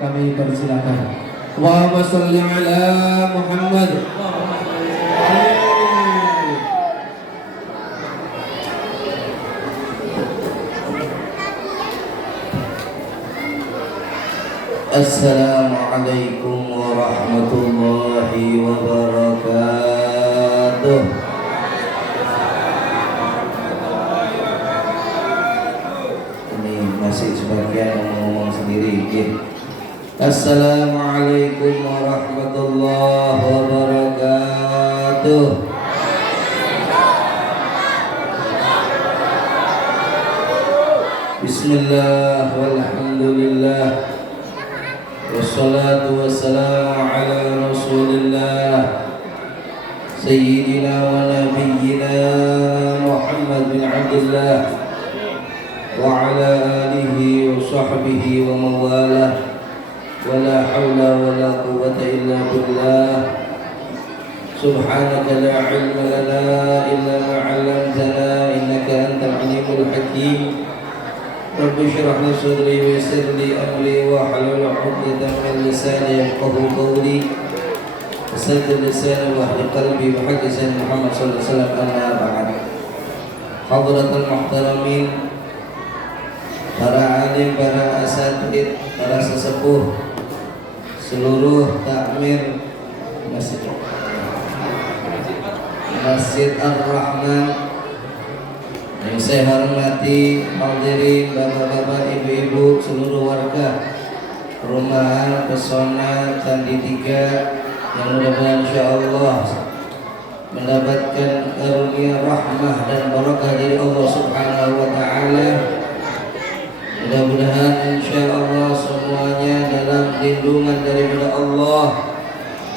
kami persilakan. Allahumma sholli ala Muhammad. Assalamualaikum warahmatullahi wabarakatuh. Ini masih sebagian ngomong sendiri ya. Assalamualaikum warahmatullahi wabarakatuh. Bismillah walhamdulillah wassalatu wassalamu ala rasulillah Sayyidina wa nabiyyina Muhammad bin Abdullah wa ala alihi wa sahbihi wa mawalah wa la hawla wa la quwwata illa billah subhanaka la ilma lana illa ma 'allamtana innaka antal alimul hakim. Rabbi shrah li sadri wa yassir li amri wa hlul 'uqdatam min lisani yafqahu qawli saddid lisani wa hdi qalbi wa haqqi sayyidina Muhammad sallallahu alaihi wasallam amma ba'd. Hadratul muhtaramin, para alim, para asatid, para sesepuh, seluruh takmir Masjid Ar-Rahman yang saya hormati, hadirin, bapak-bapak, ibu-ibu, seluruh warga Perumahan Pesona Candi 3 yang mudah-mudahan insyaallah mendapatkan karunia rahmah dan barakah dari Allah Subhanahu wa taala. Mudah-mudahan insyaallah semuanya dalam lindungan daripada Allah,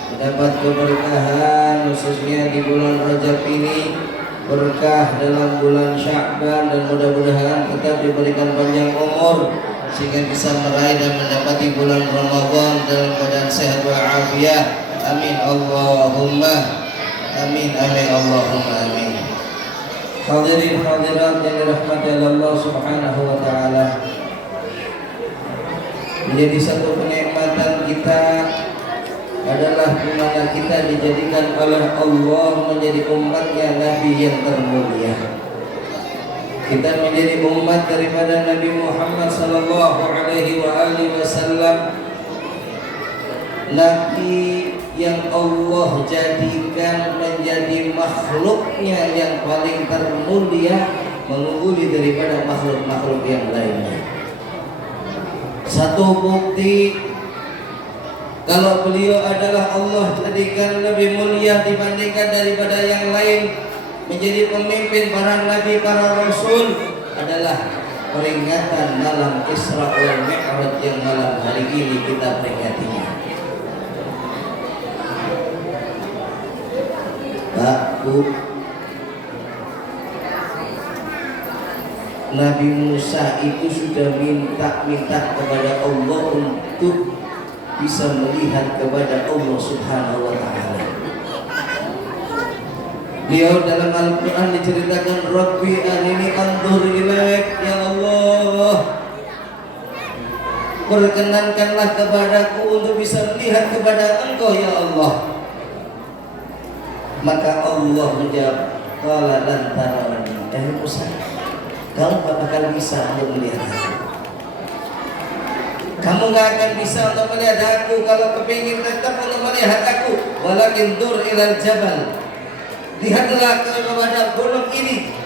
mendapat keberkahan khususnya di bulan Rajab ini, berkah dalam bulan Sya'ban, dan mudah-mudahan tetap diberikan panjang umur sehingga bisa meraih dan mendapati bulan Ramadan dalam keadaan sehat wa afiat. Amin Allahumma amin, amin Allahumma amin. Hadirin hadirat yang dirahmati Allah Subhanahu wa taala, menjadi satu kenikmatan kita adalah di mana kita dijadikan oleh Allah menjadi umatnya Nabi yang termulia. Kita menjadi umat daripada Nabi Muhammad sallallahu alaihi wasallam, Nabi yang Allah jadikan menjadi makhluknya yang paling termulia, mengungguli daripada makhluk-makhluk yang lainnya. Satu bukti kalau beliau adalah Allah jadikan lebih mulia dibandingkan daripada yang lain, menjadi pemimpin para nabi, para rasul, adalah peringatan malam Isra wal Mi'raj yang malam hari ini kita peringatinya. Pak, Bu, Nabi Musa itu sudah minta kepada Allah untuk bisa melihat kepada Allah Subhanahu wa taala. Beliau dalam Al-Qur'an diceritakan, Rabbi arini anzur ilaik, ya Allah, perkenankanlah kepadaku untuk bisa melihat kepada Engkau ya Allah. Maka Allah menjawab, qala lan tarani, Musa, kamu gak bakal bisa untuk melihat aku. Kamu gak akan bisa untuk melihat aku. Kalau kepingin tetap untuk melihat aku, walakin dur ilal jabal, lihatlah kepada gunung ini.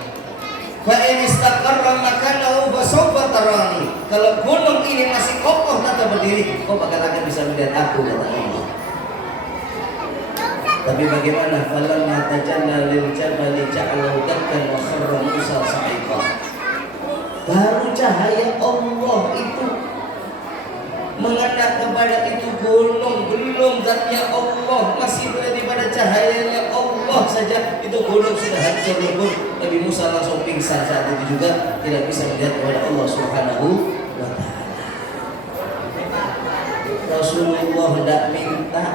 Fa in istaqarra makanahu fa sawfa tarani. Kalau gunung ini masih kokoh tetap berdiri, kau bakal akan bisa melihat aku, kata Allah. Tapi bagaimana? Falamma tajalla lil jabali ja'alahu dakkan wa kharra Musa sa'iqa. Baru cahaya Allah itu mengena kepada itu gunung, belum zatnya Allah, masih berada pada cahayanya Allah saja, itu gunung sudah hancur lebur. Nabi Musa langsung pingsan saat itu juga, tidak bisa melihat kepada Allah Subhanahu wa taala. Rasulullah tidak minta,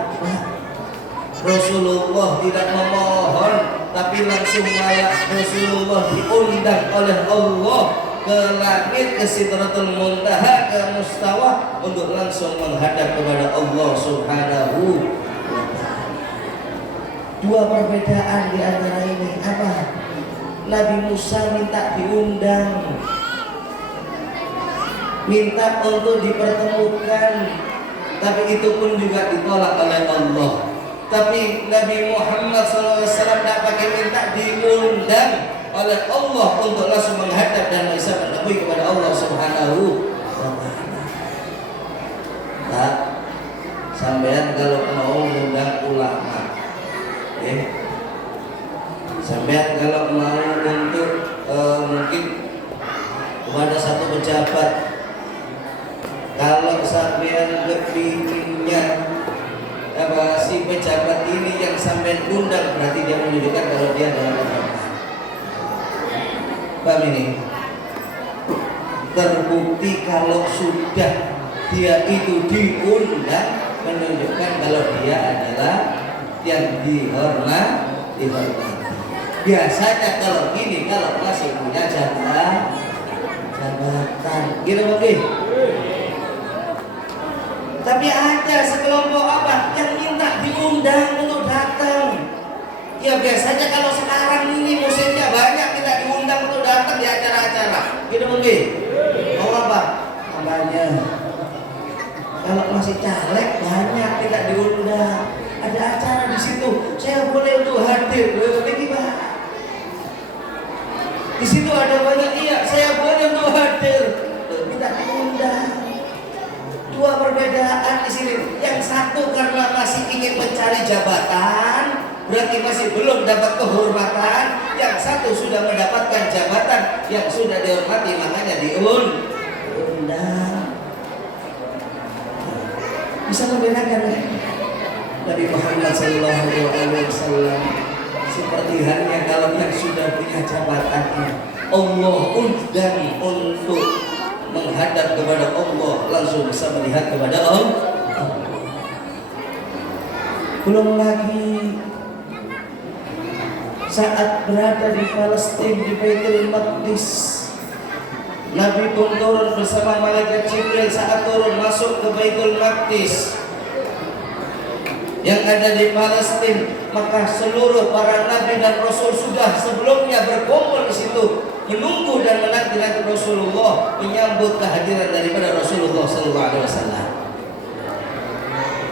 Rasulullah tidak memohon, tapi langsung malah Rasulullah diundang oleh Allah ke langit, ke Sidratul Muntaha, ke Mustawa untuk langsung menghadap kepada Allah Subhanahu wa ta'ala. Dua perbedaan di antara ini apa? Nabi Musa minta diundang, minta untuk dipertemukan, tapi itu pun juga ditolak oleh Allah. Tapi Nabi Muhammad SAW tidak pakai minta, diundang oleh Allah untuk langsung menghadap dan bisa menemui kepada Allah Subhanahu wa ta'ala. Nah, sampean kalau mau mengundang ulama, sampean kalau mau untuk mungkin kepada satu pejabat, kalau sampean kepinginnya si pejabat ini yang sampean undang, berarti dia menunjukkan kalau dia adalah pejabat. Paham ini? Terbukti kalau sudah dia itu diundang, menunjukkan kalau dia adalah yang dihormati. Biasanya kalau gini, kalau masih punya jabatan, gitu mungkin. Tapi ada sekelompok apa yang minta diundang untuk datang. Ya biasanya kalau sekarang ini musimnya banyak minta diundang untuk datang di acara-acara. Gitu mungkin. Mau apa? Kampanye. Kalau masih caleg banyak minta diundang. Ada acara di situ, saya boleh untuk hadir. Bagaimana? Di situ ada banyak, iya, saya boleh untuk hadir. Minta diundang. Dua perbedaan di sini. Yang satu karena masih ingin mencari jabatan, berarti masih belum dapat kehormatan. Yang satu sudah mendapatkan jabatan yang sudah dihormati, makanya diundang. Bisa membedakan ya? Nabi Muhammad SAW seperti halnya kalau yang sudah punya jabatannya, Allah undang untuk menghadap kepada Allah, langsung bisa melihat kepada Allah. Belum lagi saat berada di Palestina, di Baitul Maqdis, Nabi pun turun bersama malaikat Jibril. Saat turun masuk ke Baitul Maqdis yang ada di Palestina, maka seluruh para nabi dan rasul sudah sebelumnya berkumpul di situ, menunggu dan menanti Rasulullah, menyambut kehadiran daripada Rasulullah SAW.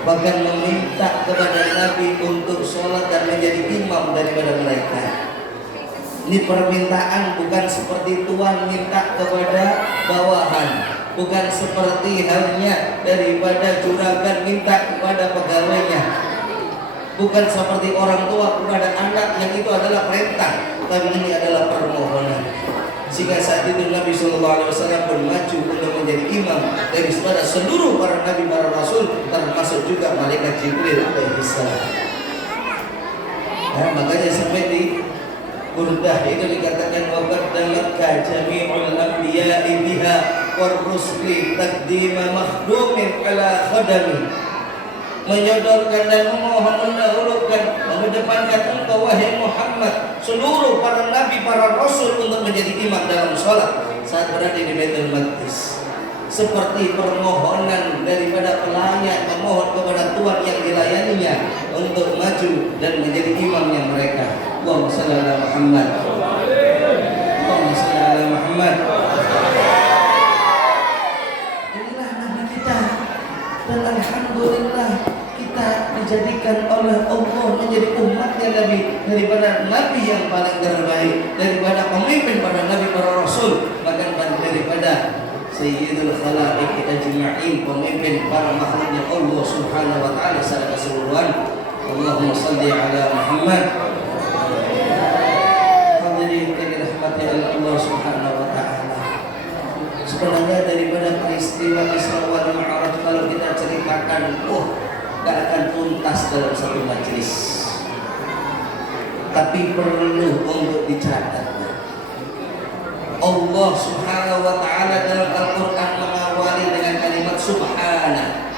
Bahkan meminta kepada Nabi untuk sholat dan menjadi imam daripada mereka. Ini permintaan bukan seperti tuan minta kepada bawahan, bukan seperti halnya daripada juragan minta kepada pegawainya, bukan seperti orang tua kepada anak yang itu adalah perintah, tapi ini adalah permohonan. Sehingga saat itu Nabi SAW pun maju untuk menjadi imam dari kepada seluruh para nabi, para rasul, termasuk juga malaikat Jibril alaihissalam. Nah, makanya sampai di Burdah itu dikatakan waqaddamat jami'ul anbiya'i biha war rusli taqdima makhdumin ala khadami, menyodorkan dan memohon mendahulukan, mengedepankan engkau wahai Muhammad seluruh para nabi, para rasul untuk menjadi imam dalam sholat saat berada di Baitul Maqdis. Seperti permohonan daripada pelayan memohon kepada Tuhan yang dilayaninya untuk maju dan menjadi imamnya mereka. Allahumma shalli ala Muhammad. Allahumma shalli ala Muhammad. Inilah nabi kita, dan alhamdulillah kita dijadikan oleh Allah menjadi umatnya Nabi, daripada nabi yang paling terbaik, daripada pemimpin para nabi, para rasul, bahkan daripada Sayyidul Khalaiq ajma'in, pemimpin para makhluknya Allah Subhanahu wa ta'ala secara keseluruhan. Allahumma shalli ala Muhammad. Hadirin yang dirahmati Allah Subhanahu wa ta'ala, sebenarnya daripada peristiwa Isra wal Mi'raj kalau kita ceritakan, gak akan tuntas dalam satu majelis. Tapi perlu untuk dicatat. Allah Subhanahu wa ta'ala dalam Al-Quran mengawali dengan kalimat subhana.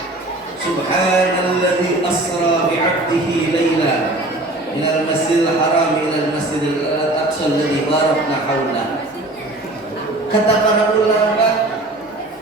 Subhanalladzi asra bi'abdihi layla minal masjidil haram ilal masjidil aqsa alladzi barakna hawla. Kata para ulama,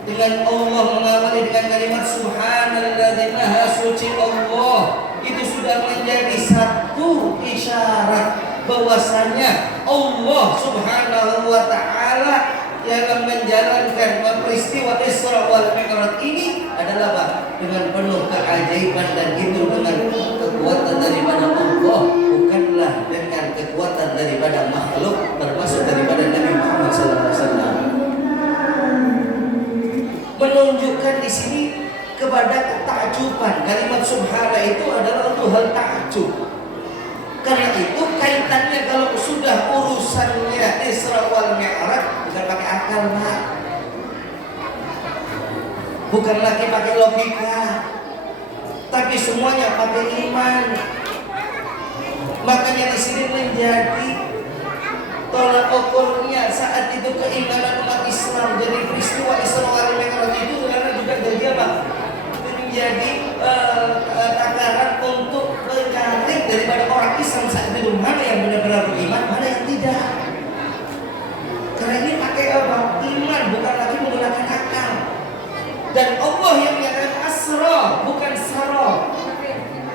dengan Allah mengawali dengan kalimat Subhanalladzi Maha Suci Allah, itu sudah menjadi satu isyarat bahwasanya Allah Subhanahu wa taala yang menjalankan peristiwa Isra wal Mi'raj ini adalah apa? Dengan penuh keajaiban, dan itu dengan kekuatan daripada Allah, bukanlah dengan kekuatan daripada makhluk, termasuk daripada Nabi Muhammad SAW. Menunjukkan di sini kepada ketakjuban. Kalimat subhana itu adalah untuk hal takjub. Karena itu kaitannya kalau sudah urusannya Isra wal Mi'raj, bukan pakai akal, Pak. Bukan lagi pakai logika, tapi semuanya pakai iman. Makanya di sini menjadi tolak ukurnya saat itu keimanan umat Islam. Jadi peristiwa Isra wal Mi'raj itu karena juga jadi apa? Menjadi takaran untuk menyaring daripada orang Islam saat itu, mana yang benar-benar beriman, mana yang tidak. Karena ini pakai apa? Iman, bukan lagi menggunakan akal. Dan Allah yang menyatakan asra, bukan sara.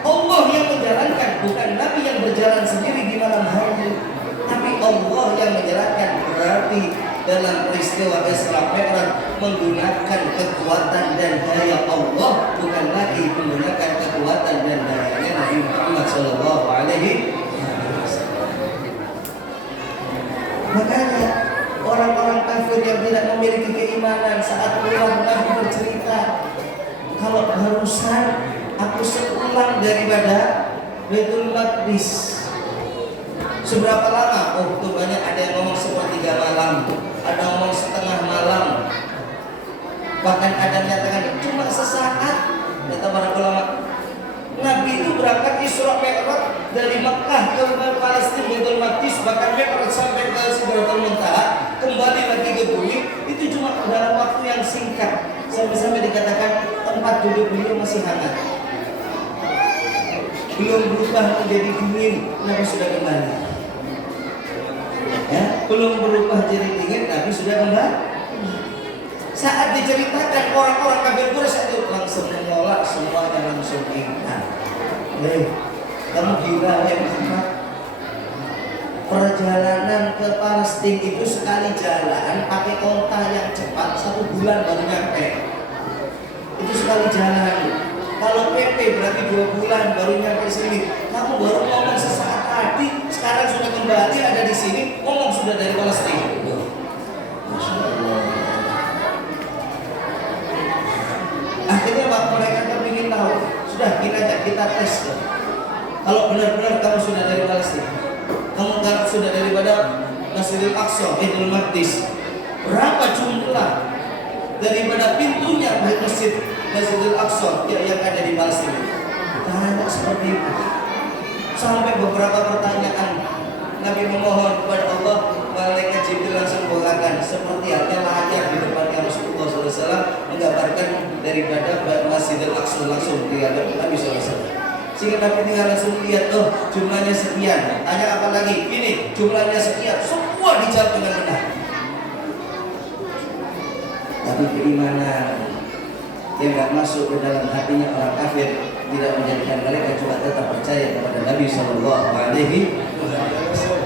Allah yang menjalankan, bukan Nabi yang berjalan sendiri di malam hari, tapi Allah yang menjalankan. Berarti dalam peristiwa Isra Mi'raj menggunakan kekuatan dan daya Allah, bukan lagi menggunakan kekuatan dan dayanya Nabi Muhammad Sallallahu Alaihi Wasallam. Makanya orang-orang kafir yang tidak memiliki keimanan saat pulang Nabi bercerita, kalau barusan aku sepulang daripada Baitul Maqdis. Seberapa lama? Oh, tuh banyak, ada yang ngomong sepertiga malam, ada yang ngomong setengah malam, bahkan ada yang menyatakan cuma sesaat. Kata para ulama, Nabi itu berangkat Isra Mi'raj dari Mekah ke Palestina, Baitul Maqdis, bahkan Mi'raj sampai ke Sidratul Muntaha, kembali lagi ke bumi, itu cuma dalam waktu yang singkat. Sampai-sampai dikatakan tempat duduk beliau masih hangat, belum berubah menjadi dingin, Nabi sudah kembali. Ya, belum berubah jadi dingin, Nabi sudah kembali. Saat diceritakan orang-orang kafir Quraisy itu langsung menolak semuanya, langsung ingkar. Kamu gila ya Muhammad? Perjalanan ke Palestina itu sekali jalan pakai onta yang cepat 1 bulan baru nyampe. Itu sekali jalan. Kalau PP berarti 2 bulan baru nyampe sini. Kamu baru ngomong sesaat tadi, sekarang sudah kembali ada di sini, ngomong sudah dari Palestina. Masya Allah. Akhirnya mereka kepingin tahu. Sudah kita tes. Kalau benar-benar kamu sudah dari Palestina, kamu sudah daripada Masjidil Aqsa, Baitul Maqdis, berapa jumlah daripada pintunya Masjidil Aqsa yang ada di Palestina? Tanya seperti itu. Sampai beberapa pertanyaan Nabi memohon kepada Allah, malaikat Jibril langsung mengatakan seperti halnya layar di depannya Rasulullah SAW menggambarkan daripada Masjidil Aqsa langsung di hadapan Nabi SAW. Sehingga Nabi tinggal langsung lihat, oh jumlahnya sekian. Tanya apa lagi? Ini jumlahnya sekian. Semua dijawab dengan benar. Tapi keimanan yang tidak masuk ke dalam hatinya orang kafir tidak menjadikan mereka juga tetap percaya kepada Nabi Sallallahu Alaihi Wasallam.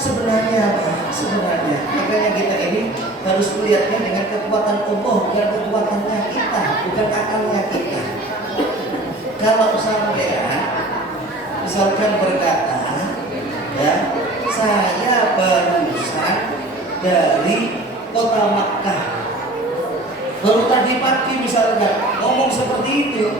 Sebenarnya apa? Sebenarnya makanya kita ini harus melihatnya dengan kekuatan Allah, bukan kekuatannya kita, bukan akalnya kita. Kalau sampean misalkan berkata, ya saya barusan dari kota Makkah, baru tadi pagi misalkan ngomong seperti itu,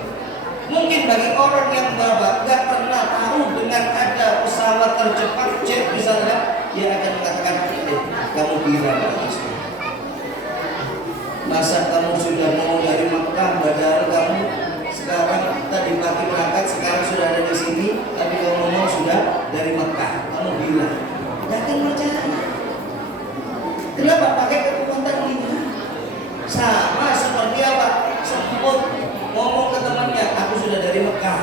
mungkin bagi orang yang nggak pernah tahu dengan ada pesawat tercepat jet misalnya, dia akan mengatakan, kamu gila masa kamu sudah mau dari Makkah, padahal kamu sekarang tadi pagi berangkat, sekarang sudah ada di sini, tapi kamu ngomong sudah dari Makkah, kamu gila. Gak akan percaya. Kenapa? Pakai kekuatan ini. Sama seperti apa? Semut ngomong ke temannya, aku sudah dari Mekah.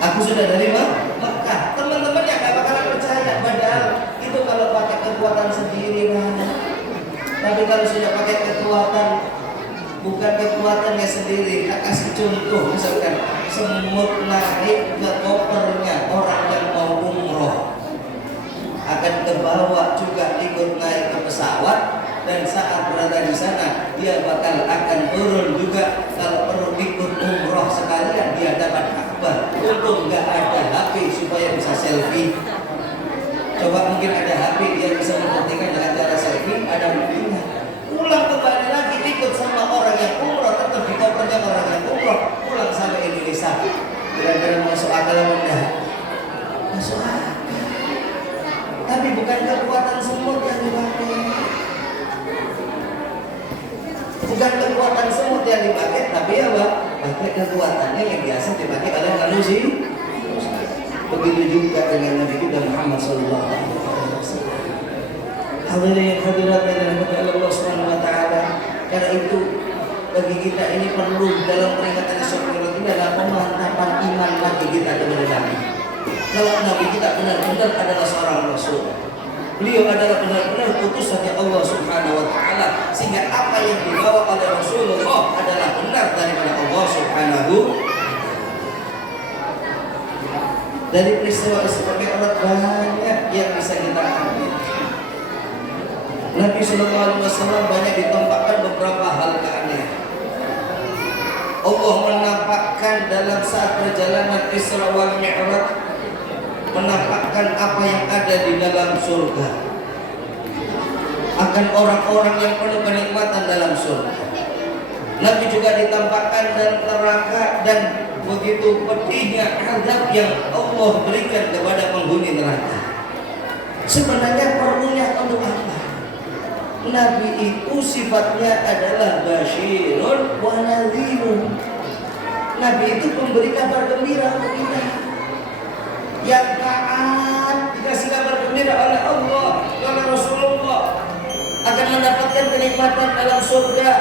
Aku sudah dari Mekah. Teman-temannya gak bakalan percaya. Padahal itu kalau pakai kekuatan kalau sudah pakai kekuatan, bukan kekuatannya sendiri. Kasih contoh, misalkan semut naik ke kopernya orang yang mau umroh, akan kebawa juga ikut naik ke pesawat, dan saat berada di sana dia akan turun juga. Kalau perlu ikut umroh sekalian, dia dapat akbar. Untung nggak ada HP supaya bisa selfie. Coba mungkin ada HP, dia bisa memperhatikan dengan cara selfie, ada buktinya. Pulang kembali lagi ikut sama orang yang umroh, tetap di kopernya orang yang umroh, pulang sampai Indonesia. Kira-kira masuk akal enggak? Masuk akal. Tapi bukan kekuatan semut yang dipakai. Bukan kekuatan semut yang dipakai, tapi apa? Pakai kekuatannya yang biasa dipakai oleh manusia. Begitu juga dengan Nabi kita Muhammad sallallahu alaihi wasallam. Hadirin hadirat yang dirahmati Allah Subhanahu wa taala. Karena itu bagi kita ini perlu dalam peringatan Rasul ini adalah pemantapan iman Nabi kita kepada Nabi. Kalau Nabi kita benar-benar adalah seorang Rasul, beliau adalah benar-benar utusannya Allah Subhanahu wa taala, sehingga apa yang dibawa oleh Rasulullah adalah benar daripada Allah Subhanahu. Dari peristiwa Isra Mi'raj banyak yang bisa kita ambil. Nabi sallallahu alaihi wasallam banyak ditampakkan beberapa hal keanehan. Allah menampakkan dalam saat perjalanan Isra wal Mi'raj, menampakkan apa yang ada di dalam surga, akan orang-orang yang penuh kenikmatan dalam surga. Nabi juga ditampakkan dan neraka dan begitu pedihnya azab yang Allah berikan kepada penghuni neraka. Sebenarnya perlunya untuk apa? Nabi itu sifatnya adalah basyirun wa nadhirun. Nabi itu pemberi kabar gembira untuk kita. Yang taat dikasih kabar gembira oleh Allah, oleh Rasulullah, akan mendapatkan kenikmatan dalam surga.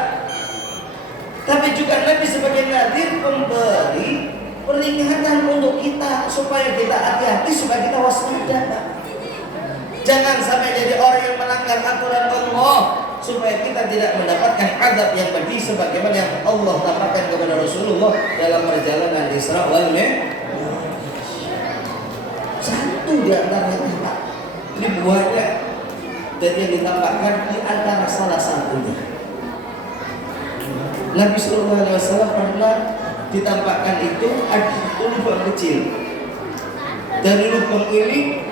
Tapi juga Nabi sebagai nadhir, pemberi peringatan untuk kita supaya kita hati-hati, supaya kita waspada. Jangan sampai jadi orang yang melanggar aturan Allah, supaya kita tidak mendapatkan azab yang pedih sebagaimana yang Allah tampakkan kepada Rasulullah dalam perjalanan Isra wal Mi'raj. Satu di antara kita, ini buahnya, dan yang ditampakkan di antara salah satunya. Nabi sallallahu alaihi wasallam pernah ditampakkan itu ada lubang kecil. Dari lubang ini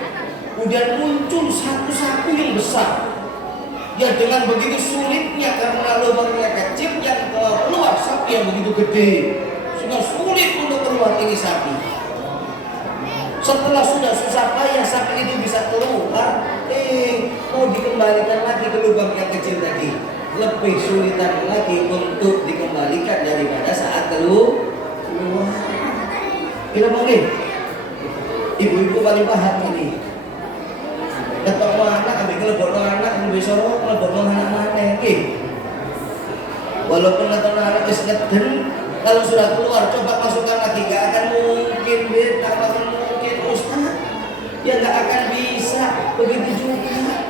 kemudian muncul satu sapi yang besar. Ya dengan begitu sulitnya karena lubangnya kecil, yang keluar sapi yang begitu gede, sehingga sulit untuk keluar ini sapi. Setelah sudah susah payah sapi itu bisa keluar, mau dikembalikan lagi ke lubang yang kecil tadi. Lebih sulitan lagi untuk dikembalikan daripada saat keluar. Kita mungkin ibu-ibu paling paham ini. Ketemu anak, ambil kelebon anak, ambil sorok, kelebon anak mana? Walaupun anak wis ngeden, kalau sudah keluar coba masukkan lagi, gak akan mungkin, gak akan mungkin Ustaz. Ya gak akan bisa. Begitu juga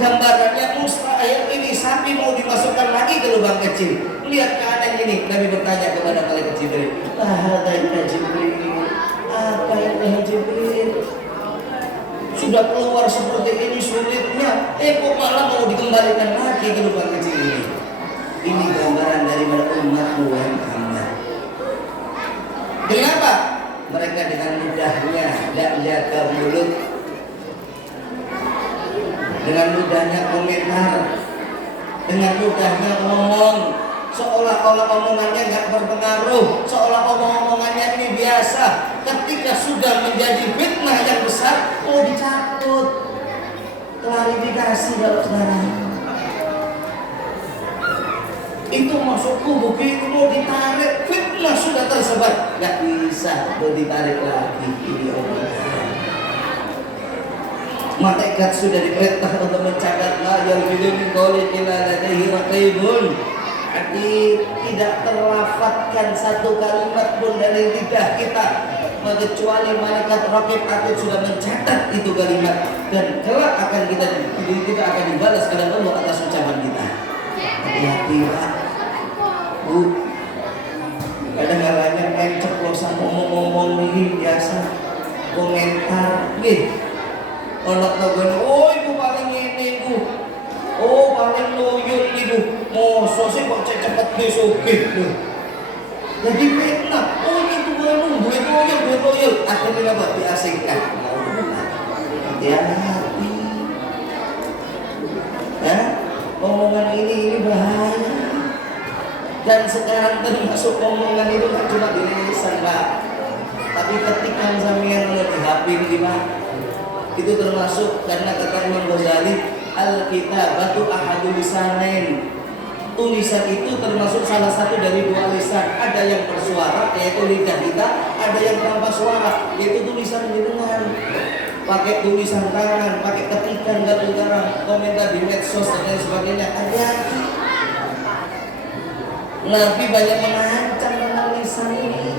gambarannya mustahil ini sapi mau dimasukkan lagi ke lubang kecil. Lihat keadaan ini. Nabi bertanya kepada malaikat Jibril, "Hadza Jibril, apa ini Jibril? Sudah keluar seperti ini sulitnya, kok malah mau dikembalikan lagi ke lubang kecil ini?" Ini gambaran daripada umat Muhammad. Kenapa? Mereka dengan mudahnya tidak jaga mulut, dengan mudahnya komentar, dengan mudahnya ngomong, seolah-olah omongannya nggak berpengaruh, seolah omongannya ini biasa. Ketika sudah menjadi fitnah yang besar, mau dicabut. Klarifikasi kalau saudara. Itu masuk kubu itu mau ditarik, fitnah sudah tersebar, nggak bisa mau ditarik lagi. Ini omongan. Malaikat sudah diperintah untuk mencatat la yalfidu min qawlin illa ladaihi raqibun. Jadi tidak terlafadzkan satu kalimat pun dari lidah kita kecuali malaikat raqib atid sudah mencatat itu kalimat, dan kelak akan kita akan dibalas oleh Allah atas ucapan kita. hati-hati Pak. Bu, kadang-kadang main ceplosan ngomong-ngomong ini biasa komentar nggih. Ono togon, oh ibu paling ngene ibu. Oh paling loyol ibu. Mosok sih kok cepet besugih lho. Jadi fitnah. Oh itu baru duit loyol. Akhirnya apa diasingkan. Hati-hati. Ya, omongan ini bahaya. Dan sekarang termasuk omongan itu tak cuma di lisan Pak, tapi ketika sampean di HP ini Pak, itu termasuk karena kata Imam Ghazali al-kitabatu ahadul lisanain. Tulisan itu termasuk salah satu dari dua lisan. Ada yang bersuara yaitu lidah kita, ada yang tanpa suara yaitu tulisan jenengan. Pakai tulisan tangan, pakai ketikan garang komentar di medsos dan lain sebagainya. Hati-hati. Nabi banyak mengancam tentang lisan ini.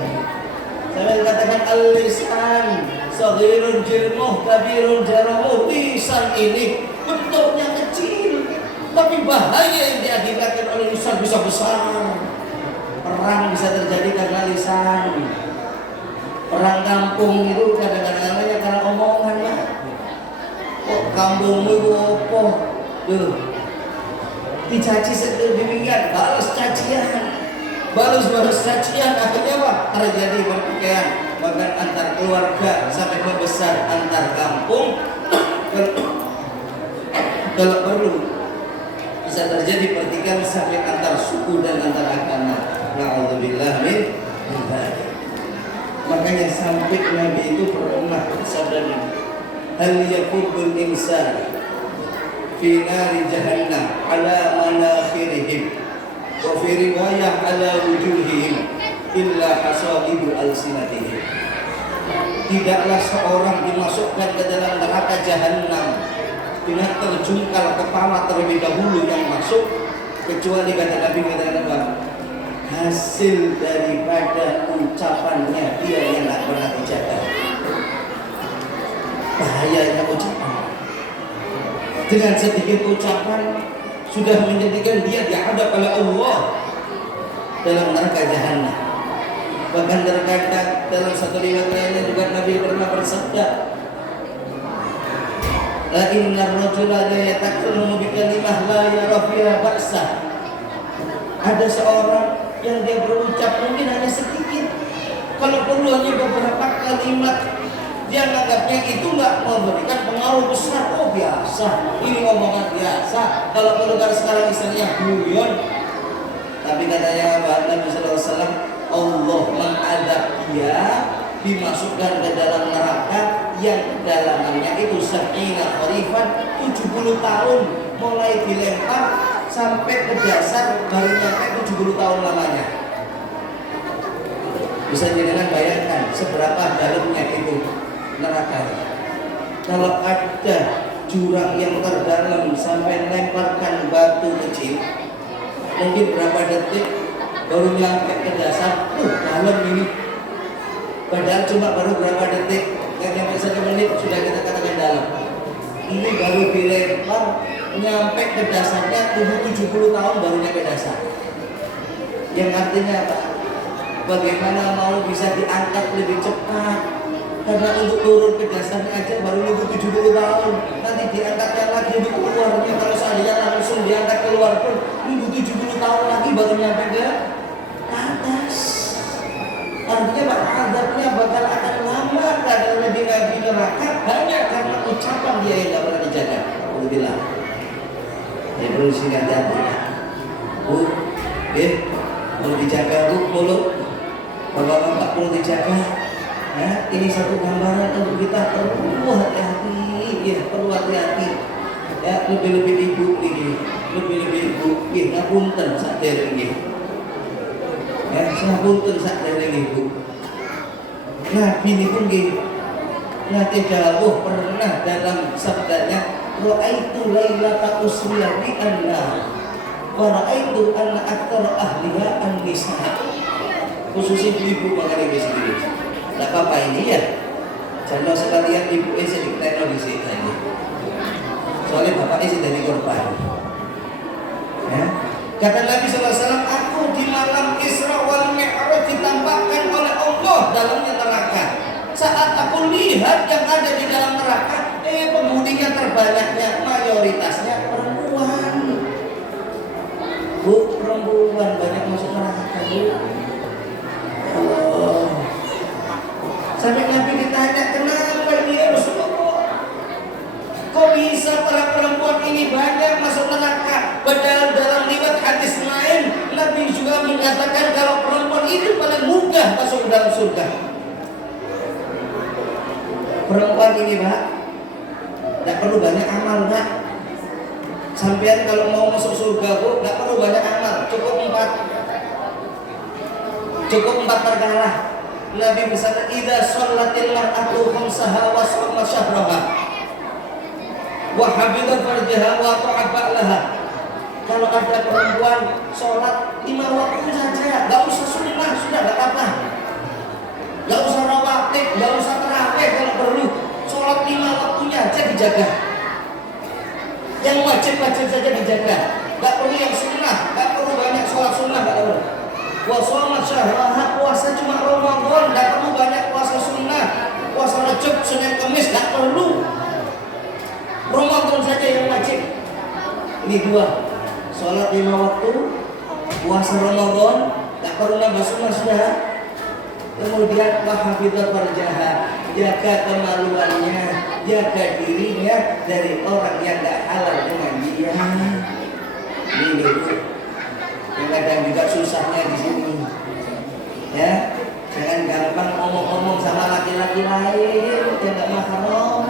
Saya katakan al-lisan saghirun jilmuh kabirun jaramuh. Lisan ini bentuknya kecil, tapi bahaya yang diakibatkan oleh lisan bisa besar. Perang bisa terjadi karena lisan. Perang kampung itu kadang-kadang namanya karena omongan lah. Kok kampungmu itu apa? Tuh, dicaci sedemikian, balas cacian, balas cacian, akhirnya apa? Terjadi pertikaian, bahkan antar keluarga sampai membesar antar kampung. Kalau perlu bisa terjadi pertikaian sampai antar suku dan antar agama. Na'udzubillah min dzalik. Makanya sampai Nabi itu pernah bersabda, hal yakubul insan fi nari jahannam ala manakhirihim wa fi riwayah ala wujuhihim illa hasabibu alsinatihim. Tidaklah seorang dimasukkan ke dalam neraka jahannam dengan terjungkal kepala terlebih dahulu yang masuk, kecuali kata Nabi apa? Hasil daripada ucapannya dia yang tak pernah dijaga. Bahayanya ucapan. Dengan sedikit ucapan sudah menjadikan dia dihadap oleh Allah dalam neraka jahannam. Bahkan terkadang dalam satu riwayat lainnya juga Nabi pernah bersabda, la innar rajula la yatakallamu bi kalimah la yara fiha ba'sa. Ada seorang yang dia berucap mungkin hanya sedikit, kalau perlu hanya beberapa kalimat, dia menganggapnya itu nggak memberikan pengaruh besar. Oh biasa, ini omongan biasa. Kalau perlu kan sekarang istilahnya guyon. Tapi katanya Nabi Sallallahu Alaihi Wasallam, Allah mengadab dia, dimasukkan ke dalam neraka yang dalamnya itu sakina kharifan 70 tahun, mulai dilempar sampai ke dasar baru nyampe 70 tahun lamanya. Bisa jenengan bayangkan seberapa dalamnya itu neraka. Kalau ada jurang yang terdalam sampai lemparkan batu kecil, mungkin berapa detik baru nyampe ke dasar. Dalam ini. Padahal cuma baru berapa detik, nggak nyampe 1 menit sudah kita katakan dalam. Ini baru dilempar nyampe ke dasarnya 70 tahun baru nyampe dasar. Yang artinya apa? Bagaimana mau bisa diangkat lebih cepat? Karena untuk turun ke dasarnya aja baru nunggu 70 tahun. Nanti diangkatnya lagi untuk keluarnya. Kalau seandainya langsung diangkat keluar pun nunggu 70 tahun lagi baru nyampe ke atas. Artinya Pak, adabnya bakal akan lama karena di neraka hanya karena ucapan dia yang tidak pernah dijaga. Aku bilang, ya perlu sini hati-hati. Bu, perlu dijaga bu, mulut. Bapak-bapak perlu dijaga. Ya, ini satu gambaran untuk kita perlu hati-hati, ya perlu hati-hati. Ya, lebih-lebih ibu ini, lebih-lebih ibu, ya ngapunten sadar ini. Ya, ngapunten sadar ini bu. Nabi ini pun gini, Nabi dawuh pernah dalam sabdanya, ra'aitu lailata usriya bi anna wa ra'aitu anna aktsara ahliha an-nisa. Khususnya ibu mengenai sendiri. Tidak apa-apa ini ya. Jangan sekalian ibu sedikit di sini saja. Soalnya bapaknya sudah dari korban. Ya. Kata Nabi SAW, aku di malam Isra wal Mi'raj ditampakkan oleh Allah dalamnya neraka. Saat aku lihat yang ada di dalam neraka, penghuninya terbanyaknya mayoritasnya perempuan. Bu, perempuan banyak masuk neraka, Bu. Oh. Sampai Nabi ditanya, kenapa ini ya Rasulullah? Kok bisa para perempuan ini banyak masuk neraka? Padahal dalam riwayat hadis lain, Nabi juga mengatakan kalau perempuan itu paling mudah masuk dalam surga. Perempuan ini, Pak, tidak perlu banyak amal, Pak. Sampean kalau mau masuk surga, Bu, tidak perlu banyak amal, cukup 4 perkara. Nabi bersabda, "Idza shallatil mar'atu khamsaha wa shama syahraha wa hafidzat farjaha wa ta'aba laha." Kalau ada perempuan sholat 5 waktu saja, nggak usah sunnah, sudah nggak apa-apa. Nggak usah rawatib, nggak usah tarawih kalau perlu. Sholat 5 waktunya aja dijaga. Yang wajib-wajib saja dijaga. Nggak perlu yang sunnah, nggak perlu banyak sholat sunnah, nggak perlu. Puasa syahraha, puasa cuma Ramadan, nggak perlu banyak puasa sunnah. Puasa Rajab, Senin, Kamis, nggak perlu. Ramadan saja yang wajib. Ini 2. Sholat 5 waktu, puasa Ramadan, nggak perlu nambah sunnah sudah. Kemudian wahafidhat farjaha, jaga kemaluannya, jaga dirinya dari orang yang nggak halal dengan dia. Ini yang kadang juga susahnya di sini, ya. Jangan gampang ngomong-ngomong sama laki-laki lain yang nggak mahram.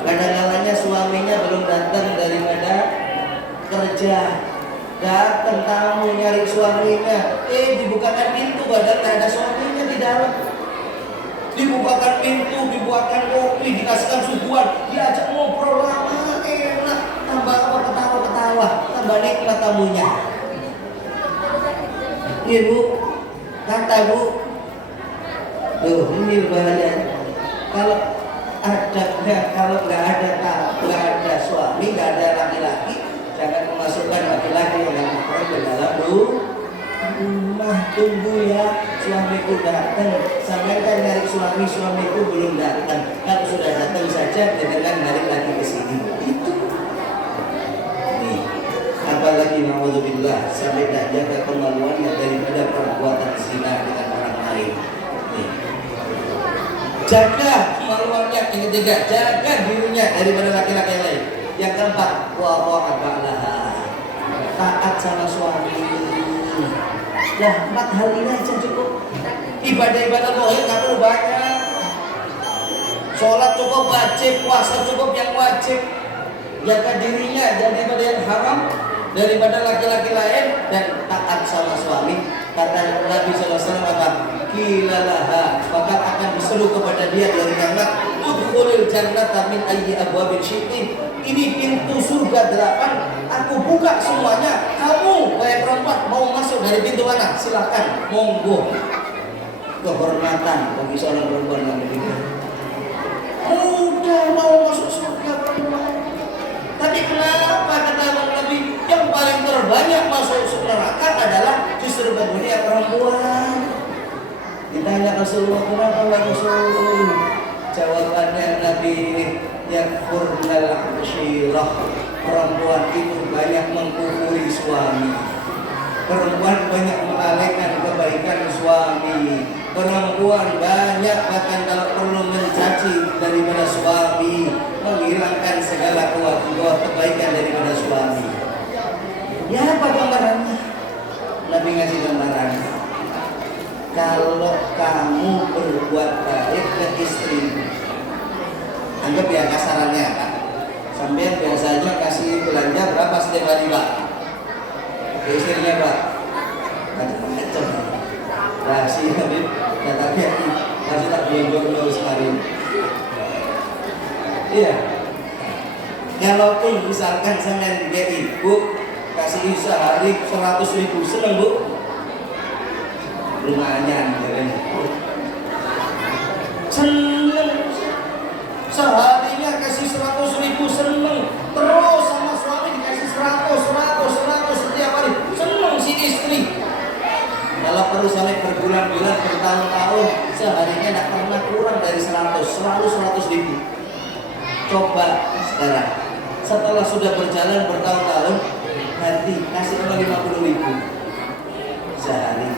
Kadang-kadangnya suaminya belum datang daripada kerja, datang tamu nyari suaminya, dibukakan pintu padahal ada suaminya di dalam. Dibukakan pintu, dibuatkan kopi, dikasihkan suguhan, diajak ngobrol lama, enak, tambah ketawa-ketawa, tambah nikmat tamunya. Ibu, kata Bu, tuh ini bahaya. Kalau nggak ada suami, nggak ada laki-laki, jangan memasukkan laki-laki yang nggak mahram ke dalam rumah. Tunggu ya, suamiku datang. Sampai kan nyari suamiku belum datang. Kalau sudah datang saja, jangan balik lagi ke sini. Itu. Nih, apalagi naudzubillah sampai tidak jaga kemaluannya daripada perbuatan zina dengan orang lain. Nih. Jaga kemaluannya, yang ketiga, jaga dirinya daripada laki-laki yang lain. Yang keempat, wa ta'ala, taat sama suami. Nah, 4 hal ini aja cukup. Ibadah-ibadah zahir nggak perlu banyak. Sholat cukup wajib, puasa cukup yang wajib. Jaga dirinya daripada yang haram, daripada laki-laki lain, dan taat sama suami. Kata Nabi SAW apa? Kilalaha, maka akan diseru kepada dia dari neraka. Udkhulil jannata min ayyi abwabil syi'ti. Ini pintu surga 8, aku buka semuanya. Kamu, wahai perempuan, mau masuk dari pintu mana? Silakan, monggo. Kehormatan bagi seorang perempuan yang demikian. Udah mau masuk surga perempuan. Tapi kenapa kata Nabi yang paling terbanyak masuk neraka adalah justru dunia perempuan? Ditanya Rasulullah, kenapa ya Rasul? Jawabannya Nabi ini, yakfurnal ashirah. Perempuan itu banyak mengkufuri suami. Perempuan banyak melalaikan kebaikan suami. Perempuan banyak bahkan kalau perlu mencaci daripada suami, menghilangkan segala kebaikan daripada suami. Ya, apa gambarannya? Nabi ngasih gambaran. Kalau kamu berbuat baik ke istrimu, anggap ya kasarannya, Pak. Sampai biasanya kasih belanja berapa setiap hari, Pak? Ke istrinya, Pak. Macam-macam. Rahasia, Pak. Tapi masih tak belum sekali. Iya. Kalaupun misalkan sampai dia ibu kasih sehari 100.000, seneng Bu? Lumayan, seneng. Seharinya kasih 100.000, seneng. Terus sama suami dikasih 100, bertahun-tahun seharinya tidak pernah kurang dari 100, selalu 100.000. Coba sekarang, setelah sudah berjalan bertahun-tahun, nanti kasih cuma 50.000 sehari.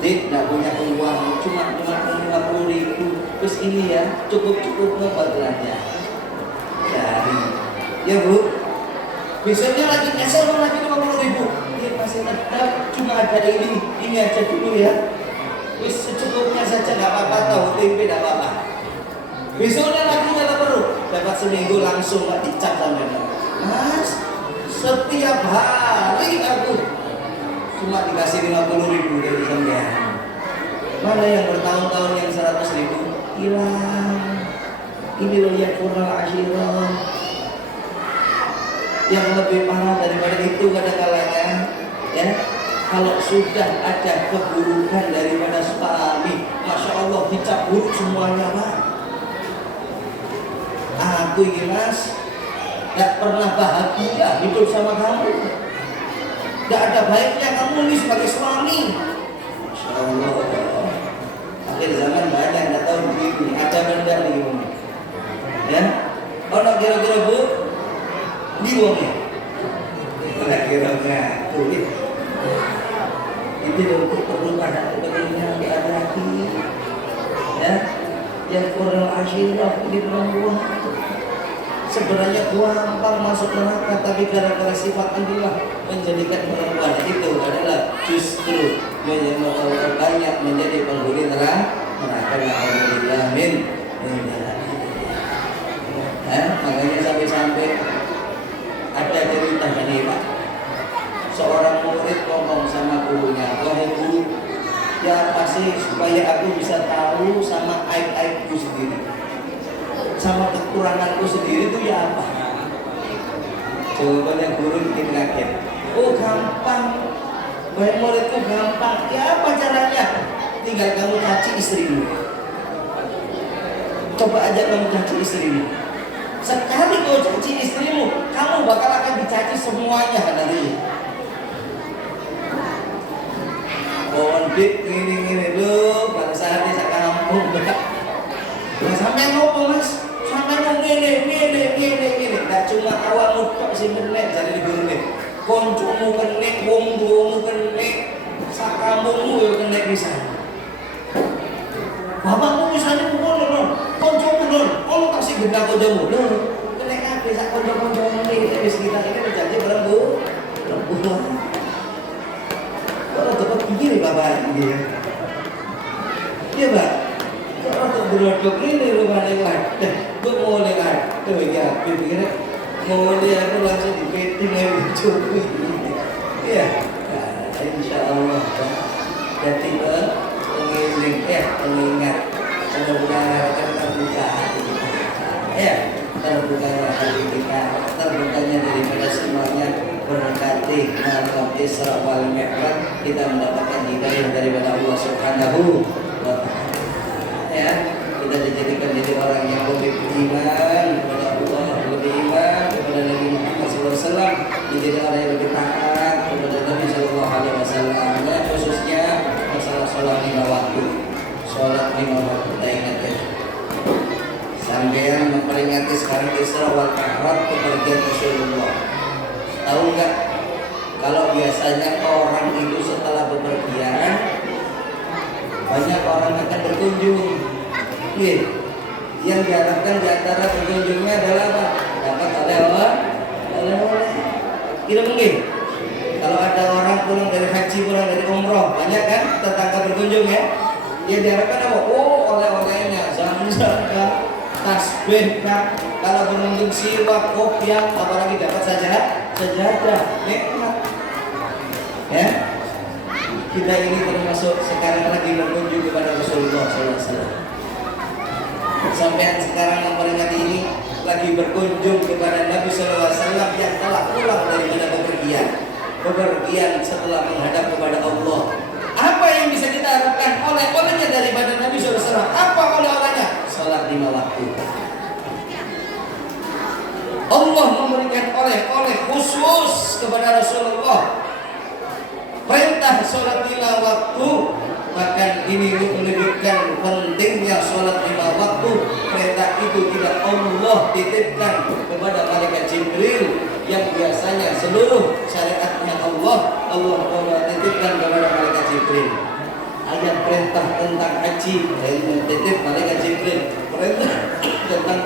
Tidak punya uang, cuma 50.000. Terus ini ya, cukup buat belanja sehari. Ya Bu, besoknya lagi nyasar lagi 50.000. Dia masih tetap cuma ada ini aja dulu ya. Wis secukupnya saja, nggak apa-apa, tahu tempe nggak apa-apa. Besoknya lagi nggak perlu, dapat seminggu langsung nggak dicap sampai. Mas, setiap hari aku cuma dikasih 50.000 dari sampean. Mana yang bertahun-tahun yang 100.000 hilang. Ini loh ya kurang asyirah. Yang lebih parah daripada itu kadang-kadang ya, kalau sudah ada keburukan daripada suami, masya Allah dicap buruk semuanya Pak. Aku ini Mas gak pernah bahagia hidup sama kamu, gak ada baiknya kamu ini sebagai suami. Masya Allah, akhir zaman banyak gak tahu begini, ada benda nih gimana ya. Ono kira-kira Bu bingung ya, kira-kira kulit itu untuk perlu pada kepentingan laki-laki ya, yang kurang asyirah di perempuan. Sebenarnya gampang masuk neraka, tapi gara-gara sifat inilah menjadikan perempuan itu adalah justru banyak menjadi penghuni neraka. Alhamdulillah min. Makanya sampai ada cerita ini Pak, seorang murid ngomong sama gurunya, wahai guru, ya apa sih supaya aku bisa tahu sama aib-aibku sendiri, sama kekuranganku sendiri itu ya apa? Jawabannya guru bikin kaget. Oh gampang, wahai muridku gampang. Ya apa caranya? Tinggal kamu caci istrimu. Coba aja kamu caci istrimu. Sekali kau caci istrimu, kamu bakal akan dicaci semuanya hari. Kondik ini loh, pada saatnya saya kampung. Nah, sampai ngopo Mas, sampai ngomong gini. Gak cuma awakmu tok sing kenek jadi guru nih. Koncomu kenek, wong tuamu kenek, sakampungmu yo kenek pisan. Bapakmu misalnya pukul lho, koncomu lho, ono kasih gendak koncomu lho. Kenek kabeh sak konco-koncomu iki wis kita iki janji perempuan. Kalau dapat begini Bapak ini ya. Iya Pak. Kalau untuk berodok ini rumahnya wadah, gue mau lewat, tuh ya, pikirnya mau lihat aku langsung di peting aja coba ini. Iya, insya Allah. Jadi pengiling, pengingat, mudah-mudahan akan terbuka. Ya, terbuka hati kita, terbukanya daripada semuanya berkati malam Isra wal Mi'raj, kita mendapatkan hidayah daripada Allah Subhanahu wa Ta'ala. Ya, kita dijadikan jadi orang yang lebih beriman kepada Allah, lebih iman kepada Nabi Muhammad SAW, menjadi orang yang lebih taat kepada Nabi SAW. Dan khususnya masalah sholat 5 waktu. Sholat 5 waktu kita ingat ya. Sampai memperingati sekarang Isra wal Mi'raj, kepergian Rasulullah. Tahu nggak? Kalau biasanya orang itu setelah bepergian, banyak orang akan berkunjung. Yang diharapkan di antara berkunjungnya adalah apa? Dapat oleh-oleh. Tidak mungkin. Kalau ada orang pulang dari haji, pulang dari umroh, banyak kan tetangga berkunjung ya. Dia diharapkan apa? Oh, oleh-olehnya, zam-zam, tasbih, kalau berkunjung siwak, kopiah, apalagi dapat sajadah, nikmat. Ya. Kita ini termasuk sekarang lagi berkunjung kepada Rasulullah SAW. Sampai sekarang memperingati ini lagi berkunjung kepada Nabi SAW yang telah pulang dari mana bepergian setelah menghadap kepada Allah. Apa yang bisa kita harapkan oleh-olehnya daripada Nabi SAW? Apa oleh-olehnya? Salat 5 waktu. Allah memberikan oleh-oleh khusus kepada Rasulullah. Perintah sholat 5 waktu Bahkan ini menunjukkan pentingnya sholat 5 waktu. Perintah itu tidak Allah titipkan kepada malaikat Jibril yang biasanya seluruh syariatnya Allah titipkan kepada malaikat Jibril. Ada perintah tentang haji titip malaikat Jibril. Perintah tentang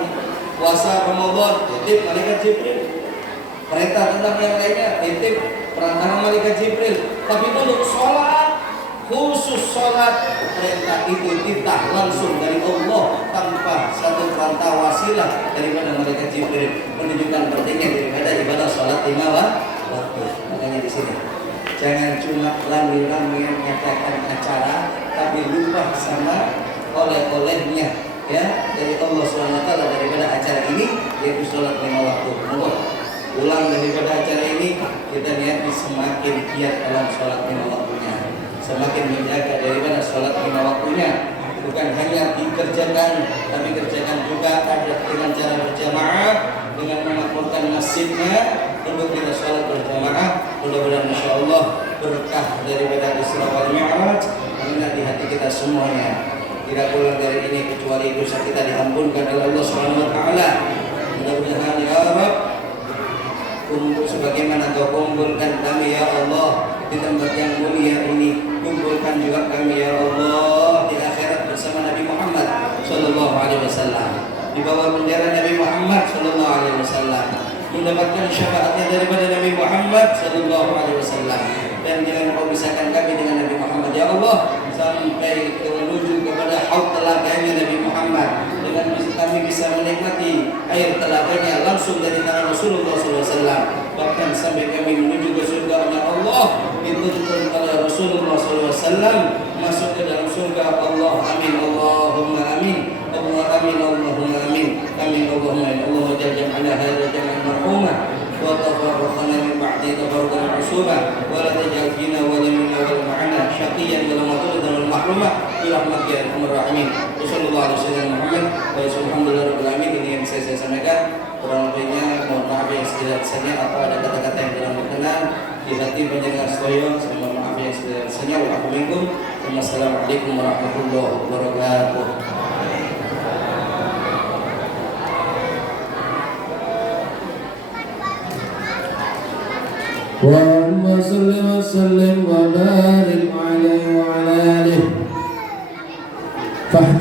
puasa Ramadan titip malaikat Jibril. Perintah tentang yang lainnya titip perantara malaikat Jibril. Tapi untuk sholat, khusus sholat, perintah itu titah langsung dari Allah tanpa satu perantara wasilah daripada malaikat Jibril, menunjukkan pentingnya daripada ibadah sholat 5 waktu. Makanya di sini jangan cuma lambi-lambi yang menyatakan acara, tapi lupa sama oleh-olehnya ya dari Allah SWT daripada acara ini, yaitu sholat 5 waktu. Pulang daripada acara ini kita lihat semakin giat dalam sholat 5 waktunya, semakin menjaga daripada sholat 5 waktunya. Bukan hanya dikerjakan, tapi kerjakan juga ada dengan cara berjamaah, dengan memakmurkan masjidnya untuk kita sholat berjamaah. Mudah-mudahan insya Allah berkah daripada Isra wal Mi'raj mengenai di hati kita semuanya. Tidak pulang dari ini kecuali dosa kita diampunkan oleh Allah Subhanahu wa taala. Mudah-mudahan ya Rabb, sebagaimana Kau kumpulkan kami ya Allah di tempat yang mulia ini, kumpulkan juga kami ya Allah di akhirat bersama Nabi Muhammad sallallahu alaihi wasallam, di bawah bendera Nabi Muhammad sallallahu alaihi wasallam, mendapatkan syafaatnya daripada Nabi Muhammad sallallahu alaihi wasallam. Dan jangan Kau pisahkan kami dengan Nabi Muhammad ya Allah sampai menuju kepada haud telaganya Nabi Muhammad, dengan kami bisa menikmati air telaganya langsung dari tangan Rasulullah SAW. Bahkan sampai kami menuju ke surga Allah dituntun oleh Rasulullah SAW masuk ke dalam surga Allah. Amin Allahumma amin. Allah amin Allahumma amin. Amin Allahumma amin. Allahumma jalla hadza jam'an marhuma wa tafarraqna min ba'di tafarruqan ma'suma wa la taj'al fina wa la minna wa la ma'ana syaqiyan wa la madrudan wa la mahruma bi rahmatika ya arhamar rahimin. Sallallahu alaihi wasallam Muhammad wa alhamdulillahirabbil alamin. Ini yang saya sampaikan, kurang lebihnya mohon maaf yang setidak-tidaknya apa ada kata-kata yang kurang berkenan di hati pendengar sekalian. Saya mohon maaf yang setidak-tidaknya. Wassalamualaikum warahmatullahi wabarakatuh. Allahumma salli wa sallim wa barik alaihi wa ala alihi.